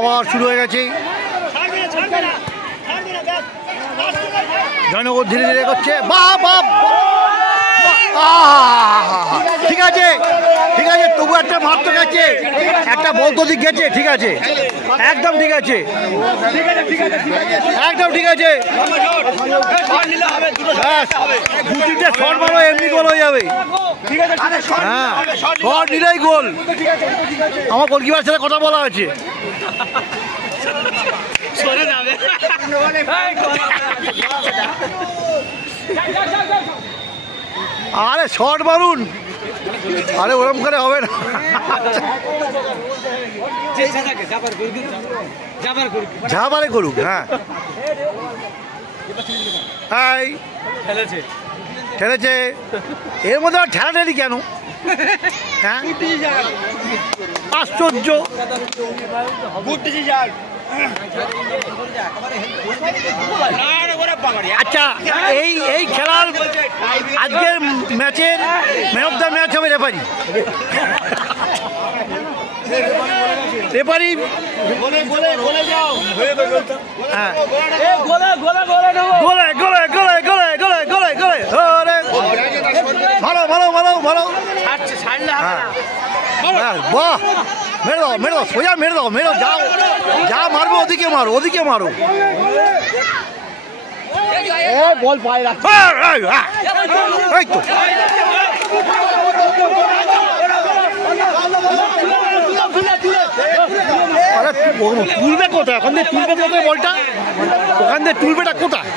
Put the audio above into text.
আবার শুরু হয়ে গেছে। জয়নগর ধীরে ধীরে করছে, ঠিক আছে ঠিক আছে, তবু একটা মার তো গেছে, একটা বল তো দিক গেছে, ঠিক আছে একদম ঠিক আছে, একদম ঠিক আছে। দুটিতে শট মারো, এমনি গোল হয়ে যাবে। হ্যাঁ, শট নিলেই গোল। আমার গোলকিপারের সাথে কথা বলা আছে। আরে শট মারুন, আরে ওরম করে হবে না। ঝাপারে করুক। হ্যাঁ ঠেলেছে, এর মধ্যে আবার ঠেলাঠেলি কেন? হ্যাঁ আশ্চর্য। আচ্ছা, এই খেলার আজকের ম্যাচের ম্যান অফ দ্য ম্যাচ হবে রেফারি। রেফারি ভালো ভালো ভালো ভালো। বাহ, মেরে দাও মেরে দাও, সোজা মেরে দাও, মেরে যাও, যা মারবো ওদিকে মারো, ওদিকে মারো। বল পায় না, এই তো তুলবে কোথায়? ওখান থেকে তুলবে কোথায় বলটা? ওখান থেকে তুলবেটা কোথায়?